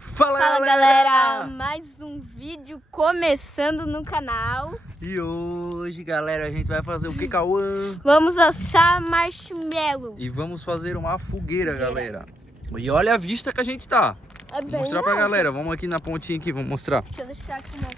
Fala galera, mais um vídeo começando no canal. E hoje, galera, a gente vai fazer o que, Cauã? Vamos assar marshmallow. E vamos fazer uma fogueira, galera. E olha a vista que a gente tá. É Vou mostrar pra galera, vamos aqui na pontinha aqui, vamos mostrar. Deixa eu deixar aqui uma...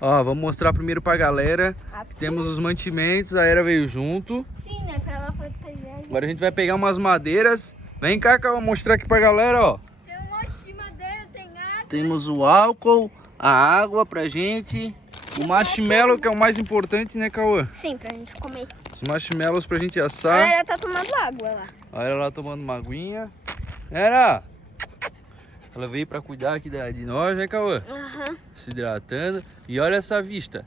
Ó, vamos mostrar primeiro pra galera. Temos os mantimentos, a Era veio junto. Sim, né, pra lá proteger. Agora a gente vai pegar umas madeiras. Vem cá, Cauã, mostrar aqui pra galera, ó. Tem um monte de madeira, tem água. Temos o álcool, a água pra gente. O marshmallow, que é o mais importante, né, Cauã? Sim, pra gente comer. Os marshmallows pra gente A assar. Era tá tomando água lá. A Era lá tomando uma aguinha. Era! Ela veio pra cuidar aqui de nós, né, Cauã? Aham. Se hidratando. E olha essa vista.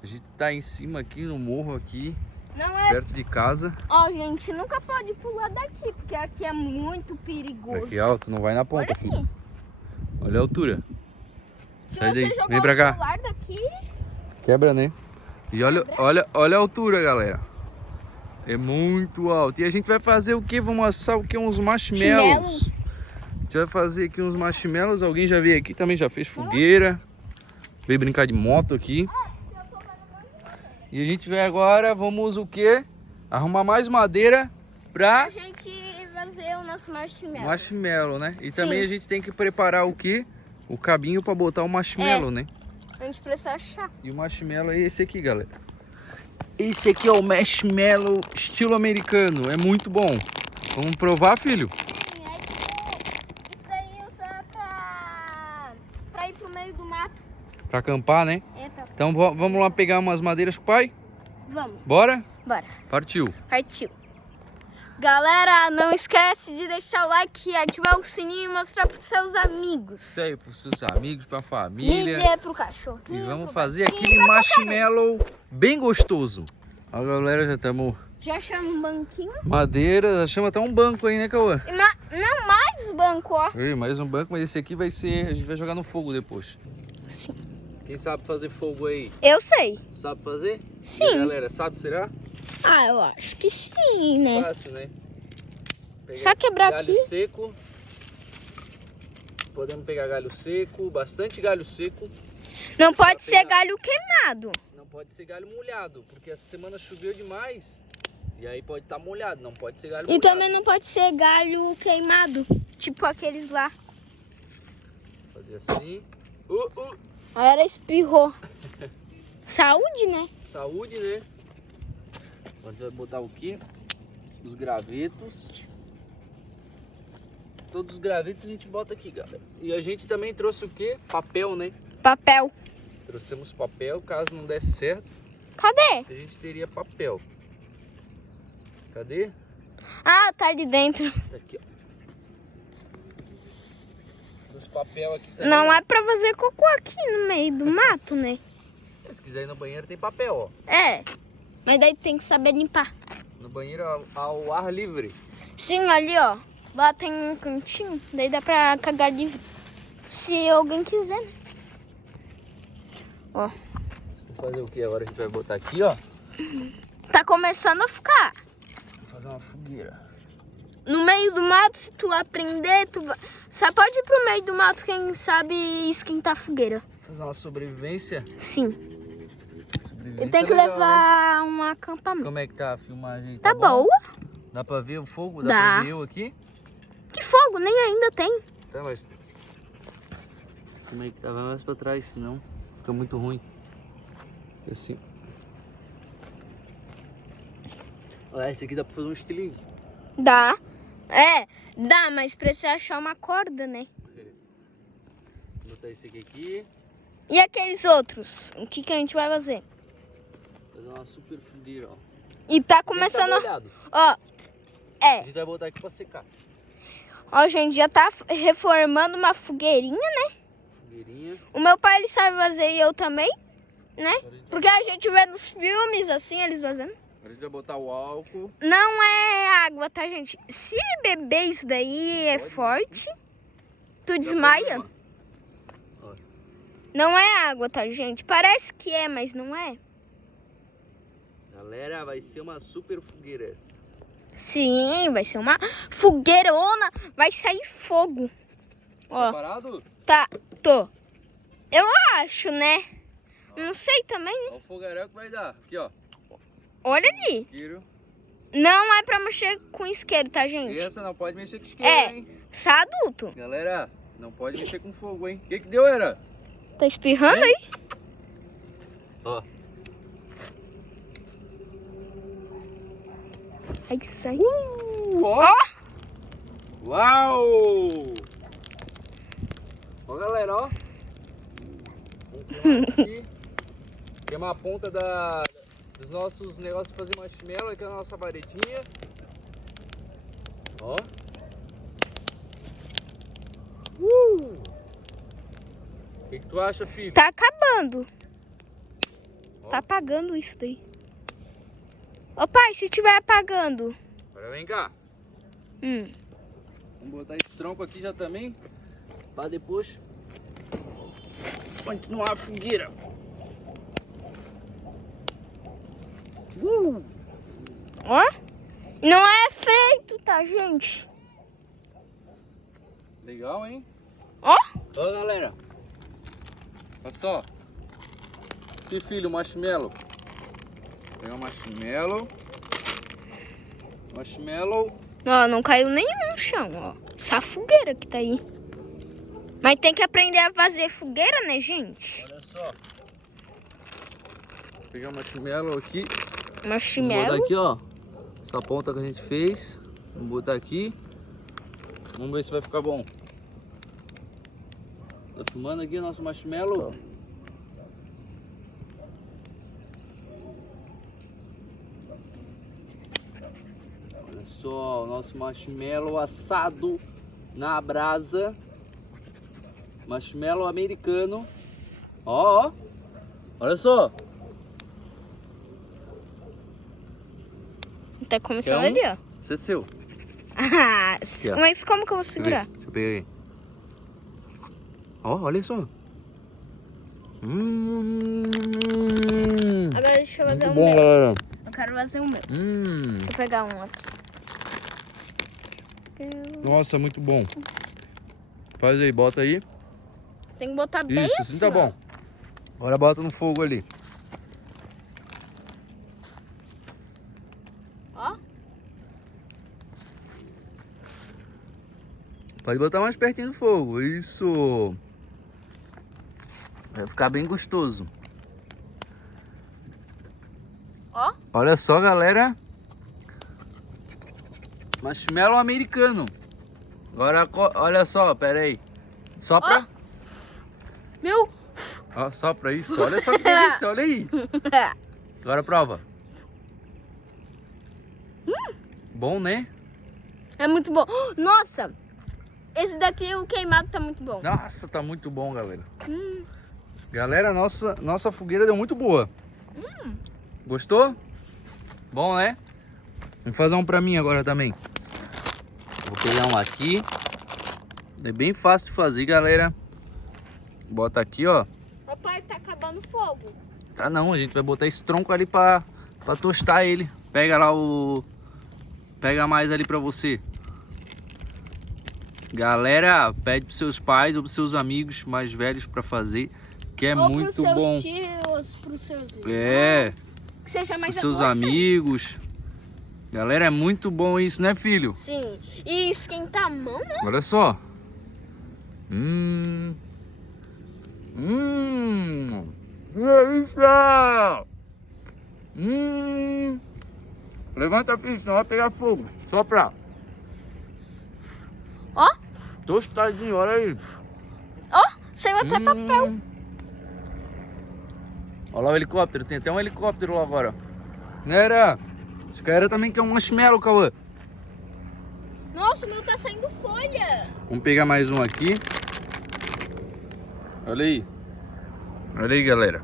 A gente tá em cima aqui no morro aqui, Não é... perto de casa. Ó, gente, nunca pode pular daqui, porque aqui é muito perigoso. Aqui alto, não vai na ponta, Olha filho. aqui. Olha a altura. Se Sai você daí, jogar vem o pra cá. celular daqui... Quebra, né? E olha a altura, galera. É muito alto. E a gente vai fazer o que? Vamos assar o que? Uns marshmallows. A gente vai fazer aqui uns marshmallows. Alguém já veio aqui também, já fez fogueira. Veio brincar de moto aqui. E a gente vai agora, vamos o que? Arrumar mais madeira pra A gente fazer o nosso marshmallow. marshmallow, né? E também Sim. a gente tem que preparar o que? O cabinho pra botar o marshmallow, né? A gente precisa achar. E o marshmallow é esse aqui, galera. Esse aqui é o marshmallow estilo americano. É muito bom. Vamos provar, filho? Isso daí eu só pra ir pro meio do mato. Pra acampar, né? É, pra... Então vamos lá pegar umas madeiras com o pai? Vamos, Bora? bora. Partiu. Partiu. Galera, não esquece de deixar o like, ativar o sininho e mostrar pros seus amigos. Isso aí, pros seus amigos, pra família. Mídia pro cachorro. E vamos fazer aquele marshmallow bem gostoso. A galera já estamos... Já chama um banquinho. Madeira, já chama até um banco aí, né, Cauã? Não, mais banco, ó. Mais um banco, mas esse aqui vai ser... A gente vai jogar no fogo depois. Sim. Quem sabe fazer fogo aí? Eu sei. Sabe fazer? Sim. E a galera, sabe, será? Ah, eu acho que sim, né? Fácil, né? Só quebrar galho aqui. seco. Podemos pegar galho seco, bastante galho seco. Não pode pegar. ser galho queimado. Não pode ser galho molhado, porque essa semana choveu demais. E aí pode estar molhado, não pode ser galho E molhado. também não pode ser galho queimado. Tipo aqueles lá. Fazer assim. A Era espirrou. Saúde, né? Saúde, né? Agora a gente vai botar o quê? Os gravetos. Todos os gravetos a gente bota aqui, galera. E a gente também trouxe o quê? Papel, né? Papel. Trouxemos papel, caso não desse certo, Cadê? a gente teria papel. Cadê? Ah, tá ali dentro. Tá aqui, ó. Os papel aqui também. Não ó. é pra fazer cocô aqui no meio do mato, né? Se quiser ir no banheiro tem papel, ó. É. Mas daí tem que saber limpar. No banheiro ao ar livre. Sim, ali, ó. Lá tem um cantinho. Daí dá pra cagar livre. Se alguém quiser, né? Ó. Vou fazer o que agora? A gente vai botar aqui, ó. Tá começando a ficar. Vou fazer uma fogueira. No meio do mato, se tu aprender, tu vai... Só pode ir pro meio do mato, quem sabe esquentar a fogueira. Fazer uma sobrevivência. Sim. Sobrevivência E tem que legal, levar um né? acampamento. Como é que tá a filmagem aí? Tá bom? boa? Dá pra ver o fogo? Dá. Dá pra ver eu aqui? Que fogo, nem ainda tem. Tá, mas... Como é que tá? Vai mais pra trás, senão fica muito ruim. Assim. Olha, esse aqui dá pra fazer um estilingue. Dá. É, dá, mas precisa achar uma corda, né? Vou botar esse aqui. E aqueles outros? O que a gente vai fazer? Fazer uma super fogueira, ó. E tá Sem começando... tá molhado. Ó, A é. gente vai botar aqui pra secar. Ó, gente, já tá reformando uma fogueirinha, né? Fogueirinha. O meu pai, ele sabe fazer e eu também, né? Porque a gente vê nos filmes, assim, eles fazendo. Agora a gente vai botar o álcool. Não é água, tá, gente? Se beber isso daí é forte, tu desmaia. Não é água, tá, gente? Parece que é, mas não é. Galera, vai ser uma super fogueira essa. Sim, vai ser uma fogueirona. Vai sair fogo. Ó. Ó. Preparado? Tá, tô. Eu acho, né? Não sei também. Olha o fogaréu que vai dar. Aqui, ó. Olha ali. Isqueiro. Não é pra mexer com isqueiro, tá, gente? Essa não pode mexer com isqueiro, hein? Só adulto. Galera, não pode mexer com fogo, hein? O que deu, Era? Tá espirrando aí? Ó. Ai, que sai. Ó! Uau! Ó, galera, ó. Vamos queimar aqui. Queimar a ponta dos nossos negócios de fazer marshmallow aqui na nossa varetinha. Ó. O que tu acha, filho? Tá acabando. Ó. Tá apagando isso daí. Ô pai, se tiver apagando. Agora vem cá. Vamos botar esse tronco aqui já também. Pra depois continuar a fogueira. Ó. Não é feito, tá, gente? Legal, hein? Ó. Ó, galera. Olha só. Aqui, filho, marshmallow. Vou pegar o marshmallow. Marshmallow. Ó, não caiu nenhum no chão, ó. Só a fogueira que tá aí. Mas tem que aprender a fazer fogueira, né, gente? Olha só. Vou pegar o marshmallow aqui. Vamos Marshmallow. botar aqui, ó. Essa ponta que a gente fez. Vamos botar aqui. Vamos ver se vai ficar bom. Tá filmando aqui o nosso marshmallow. Olha só, o nosso marshmallow assado na brasa. Marshmallow americano. Ó, ó. Olha só. Tá começando Quer um? ali, ó. Esse é seu. Ah, ó. mas como que eu vou segurar? Deixa eu pegar aí. Ó, olha só. Agora deixa eu fazer Muito o bom, meu. galera. Eu quero fazer o meu. Deixa eu pegar um aqui. Nossa, muito bom. Faz aí, bota aí. Tem que botar bem Isso, assim tá bom. Agora bota no fogo ali. Ó. Pode botar mais pertinho do fogo. Isso. Vai ficar bem gostoso. Ó. Olha só, galera. Marshmallow americano. Agora, olha só, pera aí. Sopra. Meu. Ó, sopra isso. Olha só que delícia, olha aí. Agora prova. Bom, né? É muito bom. Nossa. Esse daqui, o queimado, tá muito bom. Nossa, tá muito bom, galera. Galera, nossa fogueira deu muito boa. Gostou? Bom, né? Vamos fazer um pra mim agora também. Vou pegar um aqui. É bem fácil de fazer, galera. Bota aqui, ó. Papai, tá acabando o fogo. Tá não, a gente vai botar esse tronco ali pra tostar ele. Pega lá o... Pega mais ali pra você. Galera, pede pros seus pais ou pros seus amigos mais velhos pra fazer. Que é ou muito pros seus bom. tios, pros seus irmãos. É. Que seja mais Pros seus gosto. amigos. Galera, é muito bom isso, né, filho? Sim. E esquentar a mão, né? Olha só. Que delícia! Levanta, filho, senão vai pegar fogo. Sopra. Ó. Tostadinho, olha aí. Ó, saiu até papel. Olha lá o helicóptero, tem até um helicóptero lá agora. Nera, esse cara também quer um marshmallow, Cauã. Nossa, o meu tá saindo folha. Vamos pegar mais um aqui. Olha aí. Olha aí, galera.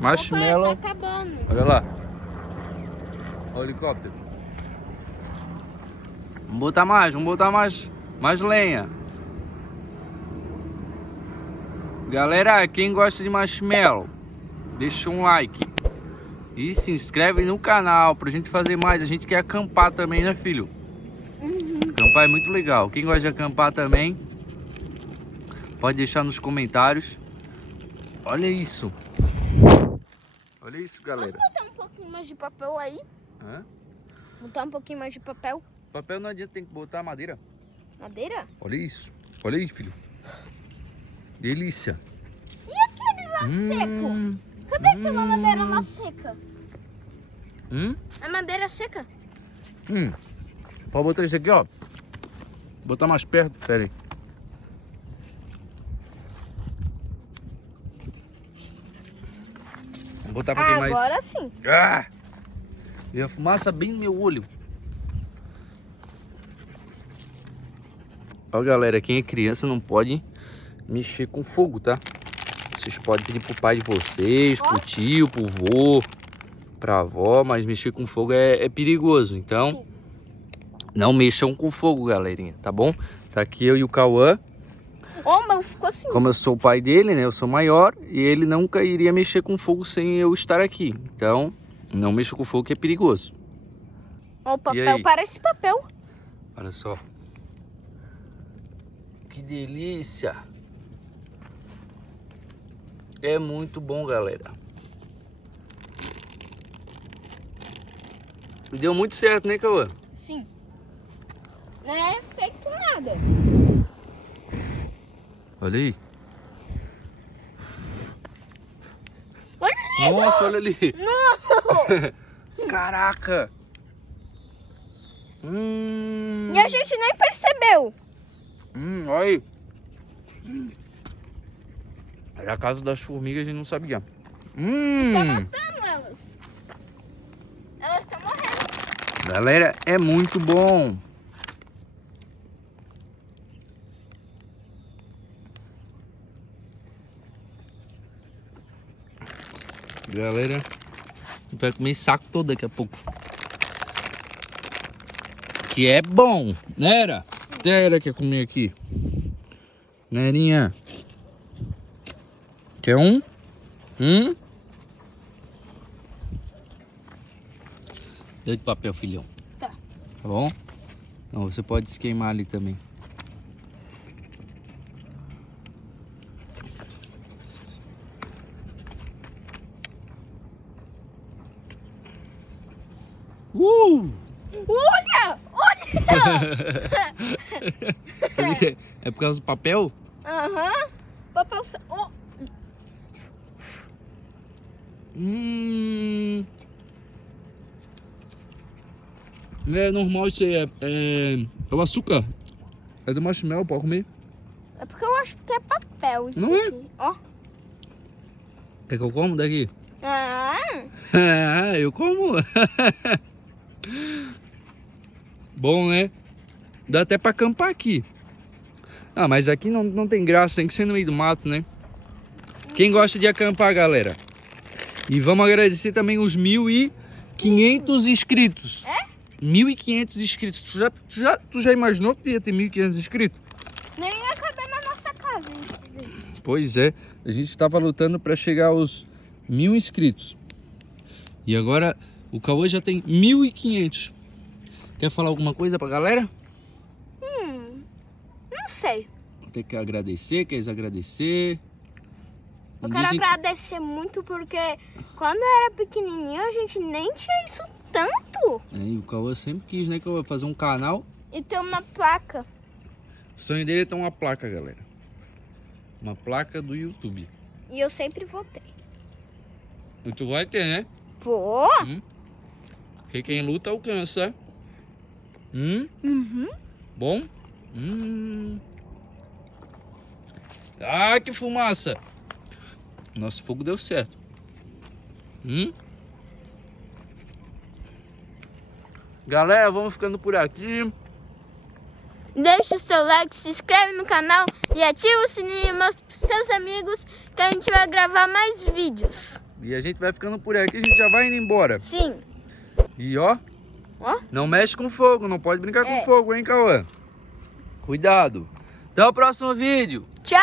Marshmallow. Papai, tá acabando. Olha lá. Olha o helicóptero. Vamos botar mais lenha. Galera, quem gosta de marshmallow, deixa um like. E se inscreve no canal pra gente fazer mais. A gente quer acampar também, né, filho? Acampar é muito legal. Quem gosta de acampar também, pode deixar nos comentários. Olha isso. Olha isso, galera. Posso botar um pouquinho mais de papel aí? Hã? Botar um pouquinho mais de papel. Papel não adianta, tem que botar madeira. Madeira? Olha isso. Olha aí, filho. Delícia. E aquele lá seco? Cadê aquela madeira lá seca? A madeira seca? Pode botar isso aqui, ó. Botar mais perto, pera aí. Vou botar pra quem mais... Agora sim. Ah! E a fumaça bem no meu olho. Ó, galera, quem é criança não pode mexer com fogo, tá? Vocês podem pedir pro pai de vocês, pro tio, pro vô, pra avó, mas mexer com fogo é perigoso. Então, não mexam com fogo, galerinha, tá bom? Tá aqui eu e o Cauã. Ó, mas ficou assim. Como eu sou o pai dele, né? Eu sou maior e ele nunca iria mexer com fogo sem eu estar aqui. Então, não mexa com fogo que é perigoso. Ó, o papel parece papel. Olha só. Que delícia. É muito bom, galera. Deu muito certo, né, Cauã? Sim. Não é feito nada. Olha aí. Olha ali. Nossa, olha ali. Não. Caraca. E a gente nem percebeu. Olha aí. Era a casa das formigas, a gente não sabia. Tá matando elas. Elas estão morrendo. Galera, é muito bom. Galera, vai comer saco todo daqui a pouco. Que é bom, né, Era? Era quer comer aqui. Nerinha. Quer um? Deu de papel, filhão. Tá. Tá bom? Não, você pode se queimar ali também. Olha! Olha! Sabe que é por causa do papel? Aham. Papel... Oh. É normal isso aí, é o açúcar. É do marshmallow, pode comer. É porque eu acho que é papel isso Não é? aqui. Ó. Quer que eu como daqui? Ah. Eu como. Bom, né? Dá até pra acampar aqui. Ah, mas aqui não tem graça, tem que ser no meio do mato, né? Quem gosta de acampar, galera? E vamos agradecer também os 1.500 inscritos. É? 1.500 inscritos. Tu já imaginou que ia ter 1.500 inscritos? Nem ia caber na nossa casa isso daí. Pois é, a gente estava lutando para chegar aos 1.000 inscritos. E agora o Cauã já tem 1.500. Quer falar alguma coisa pra galera? Não sei. Tem que agradecer, quer agradecer? Eu quero agradecer muito porque quando eu era pequenininho a gente nem tinha isso tanto. E o Cauã sempre quis, né, Cauã, fazer um canal. E ter uma placa. O sonho dele é ter uma placa, galera. Uma placa do YouTube. E eu sempre votei. E tu vai ter, né? Vou. Porque quem luta alcança. Bom? Ah, que fumaça! Nosso fogo deu certo. Galera, vamos ficando por aqui. Deixe o seu like, se inscreve no canal e ativa o sininho, mostra para seus amigos que a gente vai gravar mais vídeos. E a gente vai ficando por aqui, a gente já vai indo embora. Sim. E ó, não mexe com fogo, não pode brincar com fogo, hein, Cauã? Cuidado. Até o próximo vídeo. Tchau.